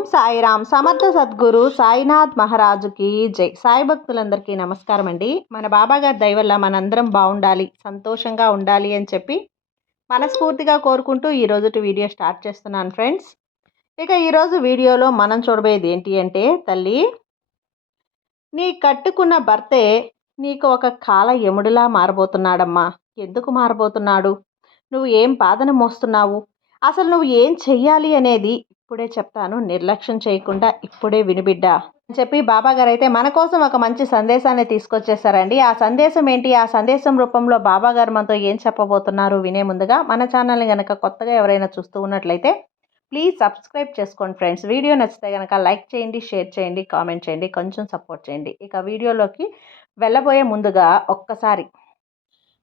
ఓం సాయిరామ్. సమర్థ సద్గురు సాయినాథ్ మహారాజుకి జై. సాయి భక్తులందరికీ నమస్కారం అండి మన బాబాగారి దయ వల్ల మనందరం బాగుండాలి సంతోషంగా ఉండాలి అని చెప్పి మనస్ఫూర్తిగా కోరుకుంటూ ఈరోజు వీడియో స్టార్ట్ చేస్తున్నాను ఫ్రెండ్స్. ఇక ఈరోజు వీడియోలో మనం చూడబోయేది ఏంటి అంటే తల్లి నీ కట్టుకున్న భర్తే నీకు ఒక కాల ఎముడిలా మారబోతున్నాడమ్మా. ఎందుకు మారబోతున్నాడు? నువ్వు ఏం బాధను మోస్తున్నావు? అసలు నువ్వు ఏం చెయ్యాలి అనేది ఇప్పుడే చెప్తాను నిర్లక్ష్యం చేయకుండా ఇప్పుడే వినిబిడ్డ అని చెప్పి బాబాగారు అయితే మన కోసం ఒక మంచి సందేశాన్ని తీసుకొచ్చేసారండి ఆ సందేశం ఏంటి? ఆ సందేశం రూపంలో బాబాగారు మనతో ఏం చెప్పబోతున్నారు వినే ముందుగా మన ఛానల్ని కనుక కొత్తగా ఎవరైనా చూస్తూ ఉన్నట్లయితే ప్లీజ్ సబ్స్క్రైబ్ చేసుకోండి ఫ్రెండ్స్. వీడియో నచ్చితే కనుక లైక్ చేయండి షేర్ చేయండి కామెంట్ చేయండి కొంచెం సపోర్ట్ చేయండి. ఇక వీడియోలోకి వెళ్ళబోయే ముందుగా ఒక్కసారి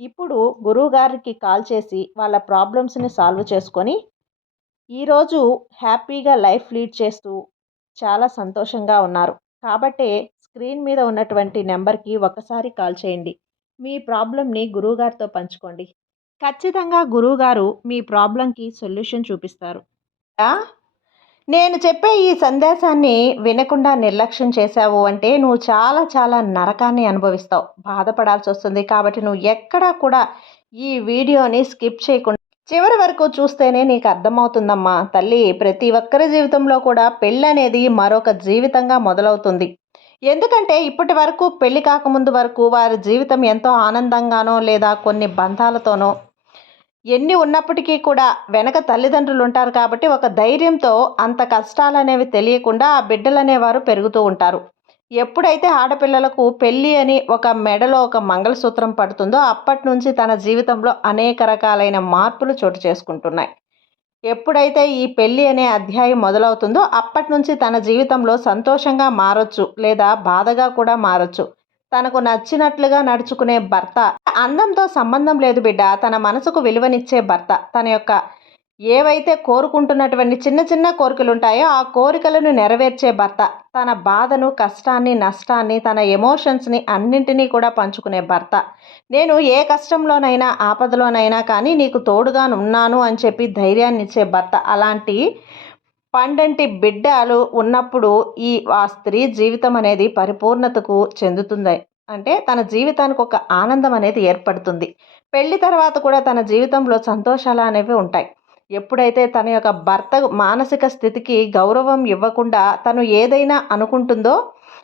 ఇప్పుడు గురువుగారికి కాల్ చేసి వాళ్ళ ప్రాబ్లమ్స్ని సాల్వ్ చేసుకొని ఈరోజు హ్యాపీగా లైఫ్ లీడ్ చేస్తూ చాలా సంతోషంగా ఉన్నారు. కాబట్టే స్క్రీన్ మీద ఉన్నటువంటి నెంబర్కి ఒకసారి కాల్ చేయండి. మీ ప్రాబ్లమ్ని గురువుగారితో పంచుకోండి. ఖచ్చితంగా గురువుగారు మీ ప్రాబ్లంకి సొల్యూషన్ చూపిస్తారు. నేను చెప్పే ఈ సందేశాన్ని వినకుండా నిర్లక్ష్యం చేశావు అంటే నువ్వు చాలా చాలా నరకాన్ని అనుభవిస్తావు. బాధపడాల్సి వస్తుంది కాబట్టి నువ్వు ఎక్కడా కూడా ఈ వీడియోని స్కిప్ చేయకుండా చివరి వరకు చూస్తేనే నీకు అర్థమవుతుందమ్మా. తల్లి ప్రతి ఒక్కరి జీవితంలో కూడా పెళ్ళి అనేది మరొక జీవితంగా మొదలవుతుంది. ఎందుకంటే ఇప్పటి వరకు పెళ్ళి కాకముందు వరకు వారి జీవితం ఎంతో ఆనందంగానో లేదా కొన్ని బంధాలతోనో ఎన్ని ఉన్నప్పటికీ కూడా వెనక తల్లిదండ్రులు ఉంటారు కాబట్టి ఒక ధైర్యంతో అంత కష్టాలు అనేవి తెలియకుండా ఆ బిడ్డలు అనేవారు పెరుగుతూ ఉంటారు. ఎప్పుడైతే ఆడపిల్లలకు పెళ్ళి అని ఒక మెడలో ఒక మంగళసూత్రం పడుతుందో అప్పటి నుంచి తన జీవితంలో అనేక రకాలైన మార్పులు చోటు చేసుకుంటున్నాయి. ఎప్పుడైతే ఈ పెళ్ళి అనే అధ్యాయం మొదలవుతుందో అప్పటి నుంచి తన జీవితంలో సంతోషంగా మారొచ్చు లేదా బాధగా కూడా మారొచ్చు. తనకు నచ్చినట్లుగా నడుచుకునే భర్త. అందంతో సంబంధం లేదు బిడ్డ. తన మనసుకు విలువనిచ్చే భర్త. తన యొక్క ఏవైతే కోరుకుంటున్నటువంటి చిన్న చిన్న కోరికలు ఉంటాయో ఆ కోరికలను నెరవేర్చే భర్త. తన బాధను కష్టాన్ని నష్టాన్ని తన ఎమోషన్స్ని అన్నింటినీ కూడా పంచుకునే భర్త. నేను ఏ కష్టంలోనైనా ఆపదలోనైనా కానీ నీకు తోడుగా ఉన్నాను అని చెప్పి ధైర్యాన్ని ఇచ్చే భర్త. అలాంటి పండంటి బిడ్డలు ఉన్నప్పుడు ఈ ఆ స్త్రీ జీవితం అనేది పరిపూర్ణతకు చెందుతుంది. అంటే తన జీవితానికి ఒక ఆనందం అనేది ఏర్పడుతుంది. పెళ్ళి తర్వాత కూడా తన జీవితంలో సంతోషాలు అనేవి ఉంటాయి. ఎప్పుడైతే తన యొక్క భర్త మానసిక స్థితికి గౌరవం ఇవ్వకుండా తను ఏదైనా అనుకుంటుందో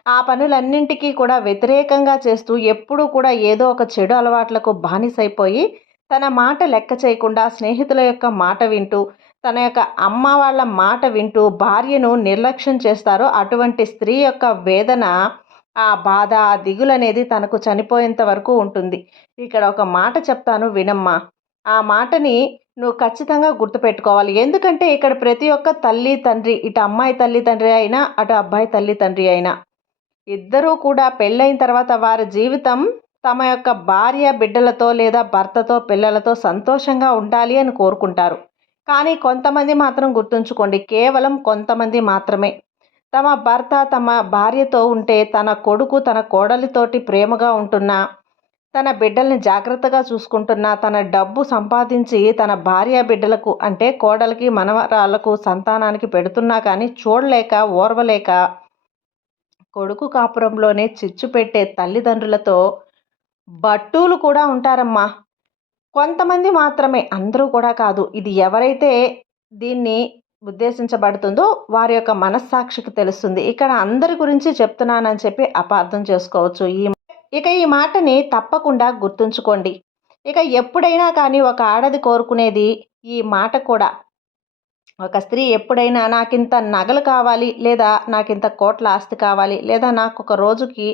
ఆ పనులన్నింటికీ కూడా వ్యతిరేకంగా చేస్తూ ఎప్పుడూ కూడా ఏదో ఒక చెడు అలవాట్లకు బానిసైపోయి తన మాట లెక్క చేయకుండా స్నేహితుల యొక్క మాట వింటూ తన యొక్క అమ్మ వాళ్ళ మాట వింటూ భార్యను నిర్లక్ష్యం చేస్తారో అటువంటి స్త్రీ యొక్క వేదన ఆ బాధ ఆ దిగులు అనేది తనకు చనిపోయేంత వరకు ఉంటుంది. ఇక్కడ ఒక మాట చెప్తాను వినమ్మా. ఆ మాటని నువ్వు ఖచ్చితంగా గుర్తుపెట్టుకోవాలి. ఎందుకంటే ఇక్కడ ప్రతి ఒక్క తల్లి తండ్రి ఇటు అమ్మాయి తల్లి తండ్రి అయినా అటు అబ్బాయి తల్లి తండ్రి అయినా ఇద్దరూ కూడా పెళ్ళైన తర్వాత వారి జీవితం తమ యొక్క భార్య బిడ్డలతో లేదా భర్తతో పిల్లలతో సంతోషంగా ఉండాలి అని కోరుకుంటారు. కానీ కొంతమంది మాత్రం గుర్తుంచుకోండి కేవలం కొంతమంది మాత్రమే. తమ భర్త తమ భార్యతో ఉంటే తన కొడుకు తన కోడలితోటి ప్రేమగా ఉంటున్నా తన బిడ్డల్ని జాగ్రత్తగా చూసుకుంటున్న తన డబ్బు సంపాదించి తన భార్య బిడ్డలకు అంటే కోడలికి మనవరాలకు సంతానానికి పెడుతున్నా కానీ చూడలేక ఓర్వలేక కొడుకు కాపురంలోనే చిచ్చు పెట్టే తల్లిదండ్రులతో బట్టూలు కూడా ఉంటారమ్మా. కొంతమంది మాత్రమే అందరూ కూడా కాదు. ఇది ఎవరైతే దీన్ని ఉద్దేశించబడుతుందో వారి యొక్క మనస్సాక్షికి తెలుస్తుంది. ఇక్కడ అందరి గురించి చెప్తున్నానని చెప్పి అపార్థం చేసుకోవచ్చు. ఈ ఇక ఈ మాటని తప్పకుండా గుర్తుంచుకోండి. ఇక ఎప్పుడైనా కానీ ఒక ఆడది కోరుకునేది ఈ మాట కూడా ఒక స్త్రీ ఎప్పుడైనా నాకింత నగలు కావాలి లేదా నాకింత కోట్ల ఆస్తి కావాలి లేదా నాకు ఒక రోజుకి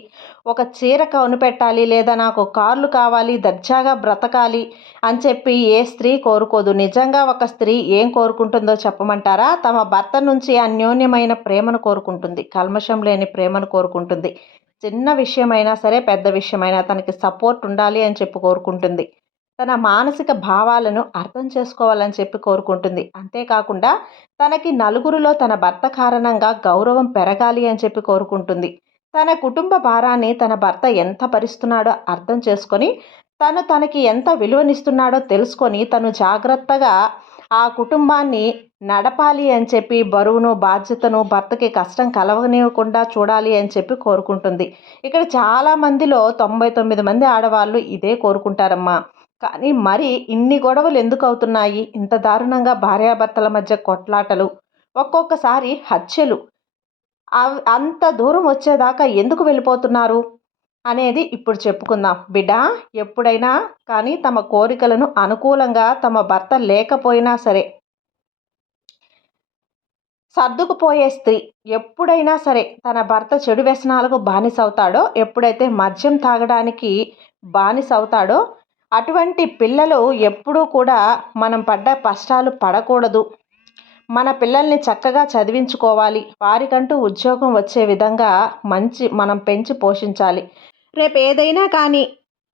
ఒక చీర కొనిపెట్టాలి లేదా నాకు కార్లు కావాలి దర్జాగా బ్రతకాలి అని చెప్పి ఏ స్త్రీ కోరుకోదు. నిజంగా ఒక స్త్రీ ఏం కోరుకుంటుందో చెప్పమంటారా? తమ భర్త నుంచి అన్యోన్యమైన ప్రేమను కోరుకుంటుంది కల్మషం లేని ప్రేమను కోరుకుంటుంది. చిన్న విషయమైనా సరే పెద్ద విషయమైనా తనకి సపోర్ట్ ఉండాలి అని చెప్పి కోరుకుంటుంది. తన మానసిక భావాలను అర్థం చేసుకోవాలని చెప్పి కోరుకుంటుంది. అంతేకాకుండా తనకి నలుగురిలో తన భర్త కారణంగా గౌరవం పెరగాలి అని చెప్పి కోరుకుంటుంది. తన కుటుంబ భారాన్ని తన భర్త ఎంత భరిస్తున్నాడో అర్థం చేసుకొని తను తనకి ఎంత విలువనిస్తున్నాడో తెలుసుకొని తను జాగ్రత్తగా ఆ కుటుంబాన్ని నడపాలి అని చెప్పి బరువును బాధ్యతను భర్తకి కష్టం కలవనివ్వకుండా చూడాలి అని చెప్పి కోరుకుంటుంది. ఇక్కడ చాలా మందిలో తొంభై తొమ్మిది మంది ఆడవాళ్ళు ఇదే కోరుకుంటారమ్మా. కానీ మరి ఇన్ని గొడవలు ఎందుకు అవుతున్నాయి? ఇంత దారుణంగా భార్యాభర్తల మధ్య కొట్లాటలు ఒక్కొక్కసారి హత్యలు. అంత దూరం వచ్చేదాకా ఎందుకు వెళ్ళిపోతున్నారు? అనేది ఇప్పుడు చెప్పుకుందాం. బిడ్డ ఎప్పుడైనా కానీ తమ కోరికలను అనుకూలంగా తమ భర్త లేకపోయినా సరే సర్దుకుపోయే స్త్రీ ఎప్పుడైనా సరే తన భర్త చెడు వ్యసనాలకు బానిస అవుతాడో ఎప్పుడైతే మద్యం తాగడానికి బానిస అవుతాడో అటువంటి పిల్లలు ఎప్పుడూ కూడా మనం పడ్డ కష్టాలు పడకూడదు. మన పిల్లల్ని చక్కగా చదివించుకోవాలి. వారికంటూ ఉద్యోగం వచ్చే విధంగా మంచి మనం పెంచి పోషించాలి. రేపు ఏదైనా కానీ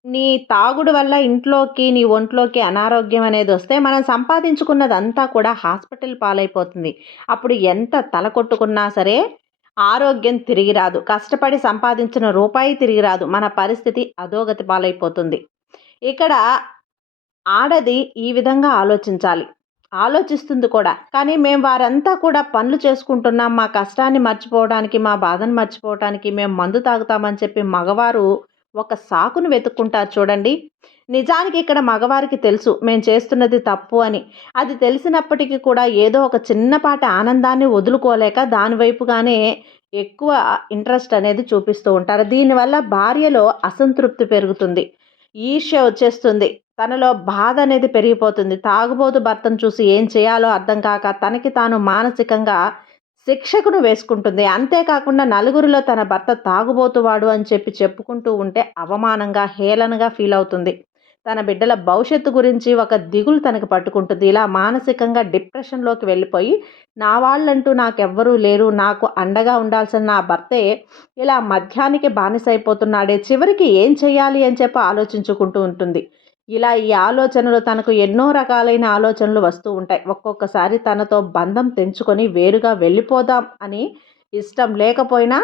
నీ తాగుడు వల్ల ఇంట్లోకి నీ ఒంట్లోకి అనారోగ్యం అనేది వస్తే మనం సంపాదించుకున్నదంతా కూడా హాస్పిటల్ పాలైపోతుంది. అప్పుడు ఎంత తల కొట్టుకున్నా సరే ఆరోగ్యం తిరిగి రాదు. కష్టపడి సంపాదించిన రూపాయి తిరిగి రాదు. మన పరిస్థితి అధోగతి పాలైపోతుంది. ఇక్కడ ఆడది ఈ విధంగా ఆలోచించాలి. ఆలోచిస్తుంది కూడా. కానీ మేము వారంతా కూడా పనులు చేసుకుంటున్నాం. మా కష్టాన్ని మర్చిపోవడానికి మా బాధను మర్చిపోవడానికి మేము మందు తాగుతామని చెప్పి మగవారు ఒక సాకును వెతుక్కుంటారు చూడండి. నిజానికి ఇక్కడ మగవారికి తెలుసు మేము చేస్తున్నది తప్పు అని. అది తెలిసినప్పటికీ కూడా ఏదో ఒక చిన్నపాటి ఆనందాన్ని వదులుకోలేక దానివైపుగానే ఎక్కువ ఇంట్రెస్ట్ అనేది చూపిస్తూ ఉంటారు. దీనివల్ల భార్యలో అసంతృప్తి పెరుగుతుంది. ఈర్ష్య వచ్చేస్తుంది. తనలో బాధ అనేది పెరిగిపోతుంది. తాగుబోతు భర్తను చూసి ఏం చేయాలో అర్థం కాక తనకి తాను మానసికంగా శిక్షకును వేసుకుంటుంది. అంతేకాకుండా నలుగురిలో తన భర్త తాగుబోతువాడు అని చెప్పి చెప్పుకుంటూ ఉంటే అవమానంగా హేళనగా ఫీల్ అవుతుంది. తన బిడ్డల భవిష్యత్తు గురించి ఒక దిగులు తనకు పట్టుకుంటుంది. ఇలా మానసికంగా డిప్రెషన్లోకి వెళ్ళిపోయి నా వాళ్ళంటూ నాకెవ్వరూ లేరు నాకు అండగా ఉండాల్సిన నా భర్తే ఇలా మధ్యానికి బానిసైపోతున్నాడే చివరికి ఏం చేయాలి అని చెప్పి ఆలోచించుకుంటూ ఉంటుంది. ఇలా ఈ ఆలోచనలు తనకు ఎన్నో రకాలైన ఆలోచనలు వస్తూ ఉంటాయి. ఒక్కొక్కసారి తనతో బంధం తెంచుకొని వేరుగా వెళ్ళిపోదాం అని ఇష్టం లేకపోయినా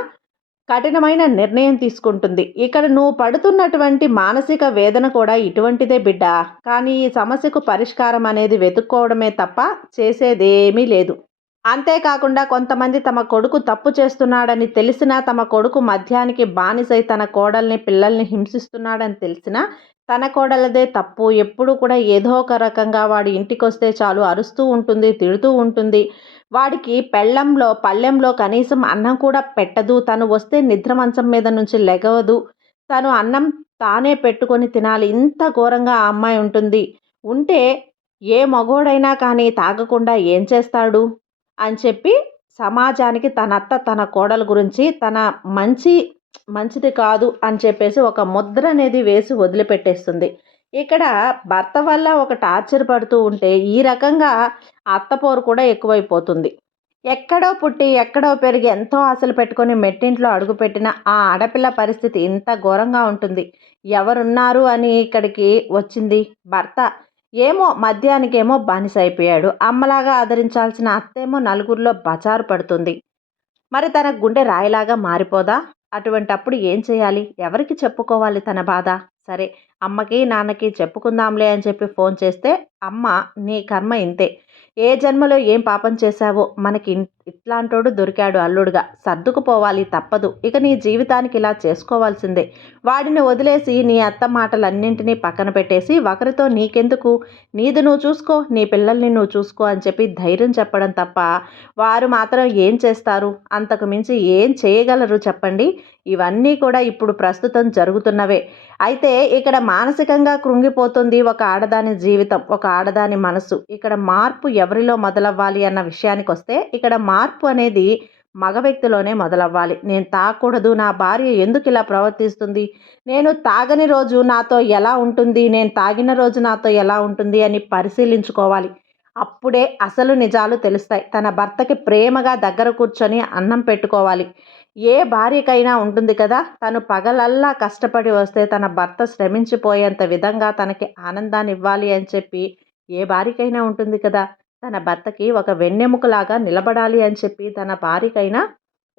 కఠినమైన నిర్ణయం తీసుకుంటుంది. ఇక్కడ నువ్వు పడుతున్నటువంటి మానసిక వేదన కూడా ఇటువంటిదే బిడ్డ. కానీ ఈ సమస్యకు పరిష్కారం అనేది వెతుక్కోవడమే తప్ప చేసేదేమీ లేదు. అంతేకాకుండా కొంతమంది తమ కొడుకు తప్పు చేస్తున్నాడని తెలిసినా తమ కొడుకు మధ్యానికి బానిసై తన కోడల్ని పిల్లల్ని హింసిస్తున్నాడని తెలిసినా తన కోడలదే తప్పు. ఎప్పుడు కూడా ఏదో ఒక రకంగా వాడి ఇంటికి వస్తే చాలు అరుస్తూ ఉంటుంది తిడుతూ ఉంటుంది. వాడికి పెళ్ళంలో పళ్ళెంలో కనీసం అన్నం కూడా పెట్టదు. తను వస్తే నిద్ర మంచం మీద నుంచి లెగవదు. తను అన్నం తానే పెట్టుకొని తినాలి. ఇంత ఘోరంగా ఆ అమ్మాయి ఉంటుంది. ఉంటే ఏ మగోడైనా కానీ తాగకుండా ఏం చేస్తాడు? అని చెప్పి సమాజానికి తన అత్త తన కోడల గురించి తన మంచి మంచిది కాదు అని చెప్పేసి ఒక ముద్ర అనేది వేసి వదిలిపెట్టేస్తుంది. ఇక్కడ భర్త వల్ల ఒక టార్చర్ పడుతూ ఉంటే ఈ రకంగా అత్తపోరు కూడా ఎక్కువైపోతుంది. ఎక్కడో పుట్టి ఎక్కడో పెరిగి ఎంతో ఆశలు పెట్టుకొని మెట్టింట్లో అడుగుపెట్టిన ఆ ఆడపిల్ల పరిస్థితి ఇంత ఘోరంగా ఉంటుంది. ఎవరున్నారు అని ఇక్కడికి వచ్చింది భర్త. ఏమో మద్యానికేమో బానిస అయిపోయాడు అమ్మలాగా ఆదరించాల్సిన అత్తేమో నలుగురిలో బజారు పడుతుంది. మరి తన గుండె రాయిలాగా మారిపోదా? అటువంటి అప్పుడు ఏం చేయాలి? ఎవరికి చెప్పుకోవాలి తన బాధ? సరే అమ్మకి నాన్నకి చెప్పుకుందాంలే అని చెప్పి ఫోన్ చేస్తే అమ్మ నీ కర్మ ఇంతే. ఏ జన్మలో ఏం పాపం చేశావో మనకి ఇట్లాంటోడు దొరికాడు అల్లుడుగా. సర్దుకుపోవాలి తప్పదు. ఇక నీ జీవితానికి ఇలా చేసుకోవాల్సిందే. వాడిని వదిలేసి నీ అత్త మాటలన్నింటినీ పక్కన పెట్టేసి ఒకరితో నీకెందుకు? నీది నువ్వు చూసుకో నీ పిల్లల్ని నువ్వు చూసుకో అని చెప్పి ధైర్యం చెప్పడం తప్ప వారు మాత్రం ఏం చేస్తారు? అంతకు మించి ఏం చేయగలరు చెప్పండి? ఇవన్నీ కూడా ఇప్పుడు ప్రస్తుతం జరుగుతున్నవే. అయితే ఇక్కడ మానసికంగా కృంగిపోతుంది ఒక ఆడదాని జీవితం ఒక ఆడదాని మనసు. ఇక్కడ మార్పు ఎవరిలో మొదలవ్వాలి అన్న విషయానికి వస్తే ఇక్కడ మార్పు అనేది మగ వ్యక్తిలోనే మొదలవ్వాలి. నేను తాగకూడదు నా భార్య ఎందుకు ఇలా ప్రవర్తిస్తుంది? నేను తాగని రోజు నాతో ఎలా ఉంటుంది? నేను తాగిన రోజు నాతో ఎలా ఉంటుంది? అని పరిశీలించుకోవాలి. అప్పుడే అసలు నిజాలు తెలుస్తాయి. తన భర్తకి ప్రేమగా దగ్గర కూర్చొని అన్నం పెట్టుకోవాలి. ఏ భార్యకైనా ఉంటుంది కదా? తను పగలల్లా కష్టపడి వస్తే తన భర్త శ్రమించిపోయేంత విధంగా తనకి ఆనందాన్ని ఇవ్వాలి అని చెప్పి ఏ భార్యకైనా ఉంటుంది కదా? తన భర్తకి ఒక వెన్నెముకలాగా నిలబడాలి అని చెప్పి తన భార్యకైనా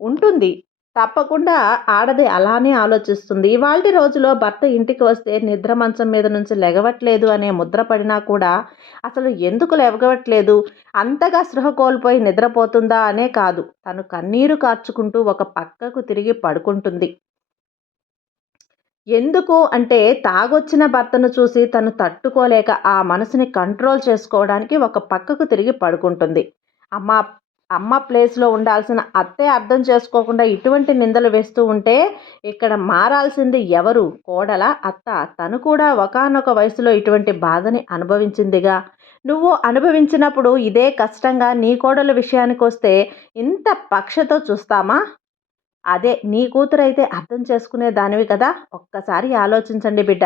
ఉంటుంది. తప్పకుండా ఆడది అలానే ఆలోచిస్తుంది. ఇవాళ రోజులో భర్త ఇంటికి వస్తే నిద్ర మంచం మీద నుంచి లెగవట్లేదు అనే ముద్ర పడినా కూడా అసలు ఎందుకు లెగవట్లేదు అంతగా స్పృహ కోల్పోయి నిద్రపోతుందా అనే కాదు. తను కన్నీరు కార్చుకుంటూ ఒక పక్కకు తిరిగి పడుకుంటుంది. ఎందుకు అంటే తాగొచ్చిన భర్తను చూసి తను తట్టుకోలేక ఆ మనసుని కంట్రోల్ చేసుకోవడానికి ఒక పక్కకు తిరిగి పడుకుంటుంది. అమ్మ అమ్మ ప్లేస్లో ఉండాల్సిన అత్తే అర్థం చేసుకోకుండా ఇటువంటి నిందలు వేస్తూ ఉంటే ఇక్కడ మారాల్సింది ఎవరు? కోడల అత్త. తను కూడా ఒకానొక వయసులో ఇటువంటి బాధని అనుభవించిందిగా. నువ్వు అనుభవించినప్పుడు ఇదే కష్టంగా నీ కోడల విషయానికి వస్తే ఇంత పక్షతో చూస్తామా? అదే నీ కూతురైతే అర్థం చేసుకునే దానివి కదా. ఒక్కసారి ఆలోచించండి బిడ్డ.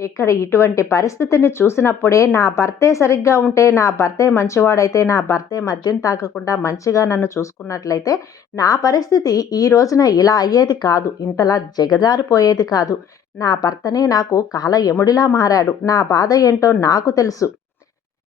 ఇక్కడ ఇటువంటి పరిస్థితిని చూసినప్పుడే నా భర్తే సరిగ్గా ఉంటే నా భర్తే మంచివాడైతే నా భర్తే మద్యం తాగకుండా మంచిగా నన్ను చూసుకున్నట్లయితే నా పరిస్థితి ఈ రోజున ఇలా అయ్యేది కాదు. ఇంతలా జగజారిపోయేది కాదు. నా భర్తనే నాకు కాల ఎముడిలా మారాడు. నా బాధ ఏంటో నాకు తెలుసు.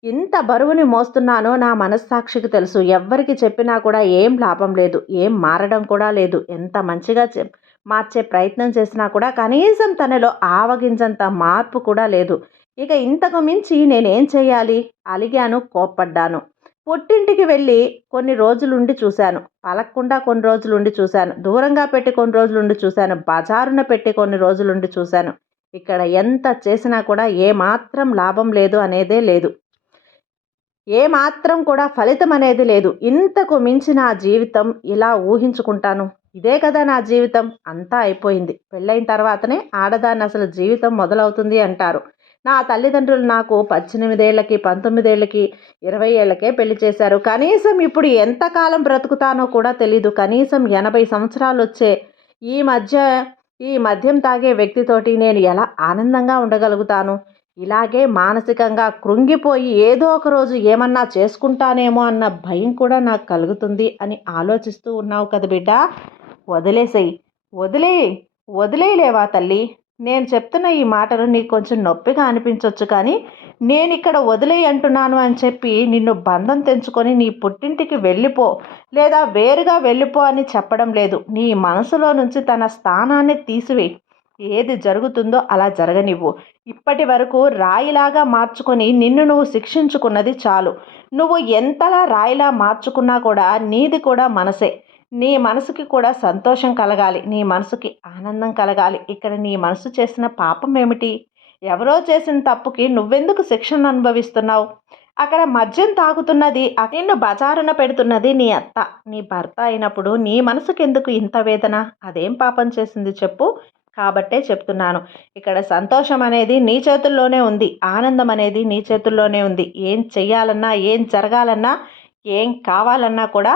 ఇంత బరువుని మోస్తున్నానో నా మనస్సాక్షికి తెలుసు. ఎవ్వరికి చెప్పినా కూడా ఏం లాభం లేదు. ఏం మారడం కూడా లేదు. ఎంత మంచిగా చె మార్చే ప్రయత్నం చేసినా కూడా కనీసం తనలో ఆవగించంత మార్పు కూడా లేదు. ఇక ఇంతకు మించి నేనేం చేయాలి? అలిగాను కోప్పడ్డాను. పుట్టింటికి వెళ్ళి కొన్ని రోజులుండి చూశాను. పలక్కుండా కొన్ని రోజులుండి చూశాను. దూరంగా పెట్టి కొన్ని రోజులుండి చూశాను. బజారున పెట్టి కొన్ని రోజులుండి చూశాను. ఇక్కడ ఎంత చేసినా కూడా ఏమాత్రం లాభం లేదు అనేదే లేదు. ఏమాత్రం కూడా ఫలితం అనేది లేదు. ఇంతకు మించి నా జీవితం ఇలా ఊహించుకుంటాను. ఇదే కదా నా జీవితం. అంతా అయిపోయింది. పెళ్ళైన తర్వాతనే ఆడదాన్ని అసలు జీవితం మొదలవుతుంది అంటారు. నా తల్లిదండ్రులు నాకు పద్దెనిమిదేళ్ళకి పంతొమ్మిదేళ్ళకి ఇరవై ఏళ్ళకే పెళ్ళి చేశారు. కనీసం ఇప్పుడు ఎంతకాలం బ్రతుకుతానో కూడా తెలీదు. కనీసం ఎనభై సంవత్సరాలు వచ్చే ఈ మధ్య ఈ మద్యం తాగే వ్యక్తితోటి నేను ఎలా ఆనందంగా ఉండగలుగుతాను? ఇలాగే మానసికంగా కృంగిపోయి ఏదో ఒక రోజు ఏమన్నా చేసుకుంటానేమో అన్న భయం కూడా నాకు కలుగుతుంది అని ఆలోచిస్తూ ఉన్నావు కదా బిడ్డ. వదిలేసేయి వదిలే వదిలేయలేవా తల్లి? నేను చెప్తున్న ఈ మాటలు నీకు కొంచెం నొప్పిగా అనిపించవచ్చు కానీ నేను ఇక్కడ వదిలేయి అంటున్నాను అని చెప్పి నిన్ను బంధం తెంచుకొని నీ పుట్టింటికి వెళ్ళిపో లేదా వేరుగా వెళ్ళిపో అని చెప్పడం లేదు. నీ మనసులో నుంచి తన స్థానాన్ని తీసివేయి. ఏది జరుగుతుందో అలా జరగనివ్వు. ఇప్పటి వరకు రాయిలాగా మార్చుకొని నిన్ను నువ్వు శిక్షించుకున్నది చాలు. నువ్వు ఎంతలా రాయిలా మార్చుకున్నా కూడా నీది కూడా మనసే. నీ మనసుకి కూడా సంతోషం కలగాలి. నీ మనసుకి ఆనందం కలగాలి. ఇక్కడ నీ మనసు చేసిన పాపం ఏమిటి? ఎవరో చేసిన తప్పుకి నువ్వెందుకు శిక్షణ అనుభవిస్తున్నావు? అక్కడ మద్యం తాగుతున్నది నిన్ను బజారున పెడుతున్నది నీ అత్త. నీ భర్త అయినప్పుడు నీ మనసుకెందుకు ఇంత వేదన? అదేం పాపం చేసింది చెప్పు. కాబట్టే చెప్తున్నాను. ఇక్కడ సంతోషం అనేది నీ చేతుల్లోనే ఉంది. ఆనందం అనేది నీ చేతుల్లోనే ఉంది. ఏం చెయ్యాలన్నా ఏం జరగాలన్నా ఏం కావాలన్నా కూడా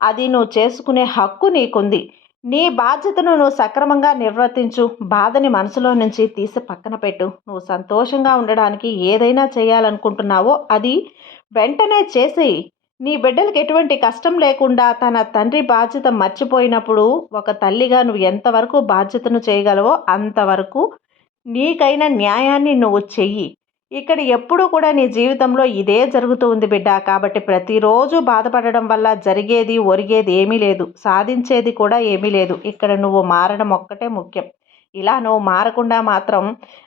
అది నువ్వు చేసుకునే హక్కు నీకుంది. నీ బాధ్యతను నువ్వు సక్రమంగా నిర్వర్తించు. బాధని మనసులో నుంచి తీసి పక్కన పెట్టు. నువ్వు సంతోషంగా ఉండడానికి ఏదైనా చేయాలనుకుంటున్నావో అది వెంటనే చేసేయి. నీ బిడ్డలకు ఎటువంటి కష్టం లేకుండా తన తండ్రి బాధ్యత మర్చిపోయినప్పుడు ఒక తల్లిగా నువ్వు ఎంతవరకు బాధ్యతను చేయగలవో అంతవరకు నీకైన న్యాయాన్ని నువ్వు చెయ్యి. ఇక్కడ ఎప్పుడూ కూడా నీ జీవితంలో ఇదే జరుగుతూ ఉంది బిడ్డ. కాబట్టి ప్రతిరోజు బాధపడడం వల్ల జరిగేది ఒరిగేది ఏమీ లేదు. సాధించేది కూడా ఏమీ లేదు. ఇక్కడ నువ్వు మారడం ఒక్కటే ముఖ్యం. ఇలా నువ్వు మారకుండా మాత్రం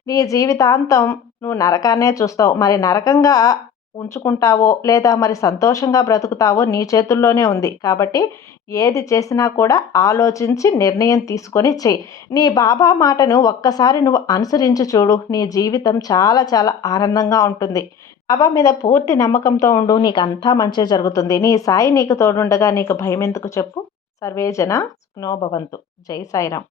నీ జీవితాంతం నువ్వు నరకాన్నే చూస్తావు. మరి నరకంగా ఉంచుకుంటావో లేదా మరి సంతోషంగా బ్రతుకుతావో నీ చేతుల్లోనే ఉంది. కాబట్టి ఏది చేసినా కూడా ఆలోచించి నిర్ణయం తీసుకొని చెయ్యి నీ బాబా మాటను ఒక్కసారి నువ్వు అనుసరించి చూడు. నీ జీవితం చాలా చాలా ఆనందంగా ఉంటుంది. బాబా మీద పూర్తి నమ్మకంతో ఉండు. నీకు అంతా మంచి జరుగుతుంది. నీ సాయి నీకు తోడుండగా నీకు భయం ఎందుకు చెప్పు. సర్వేజన సుఖనోభవంతు జై సాయిరామ్.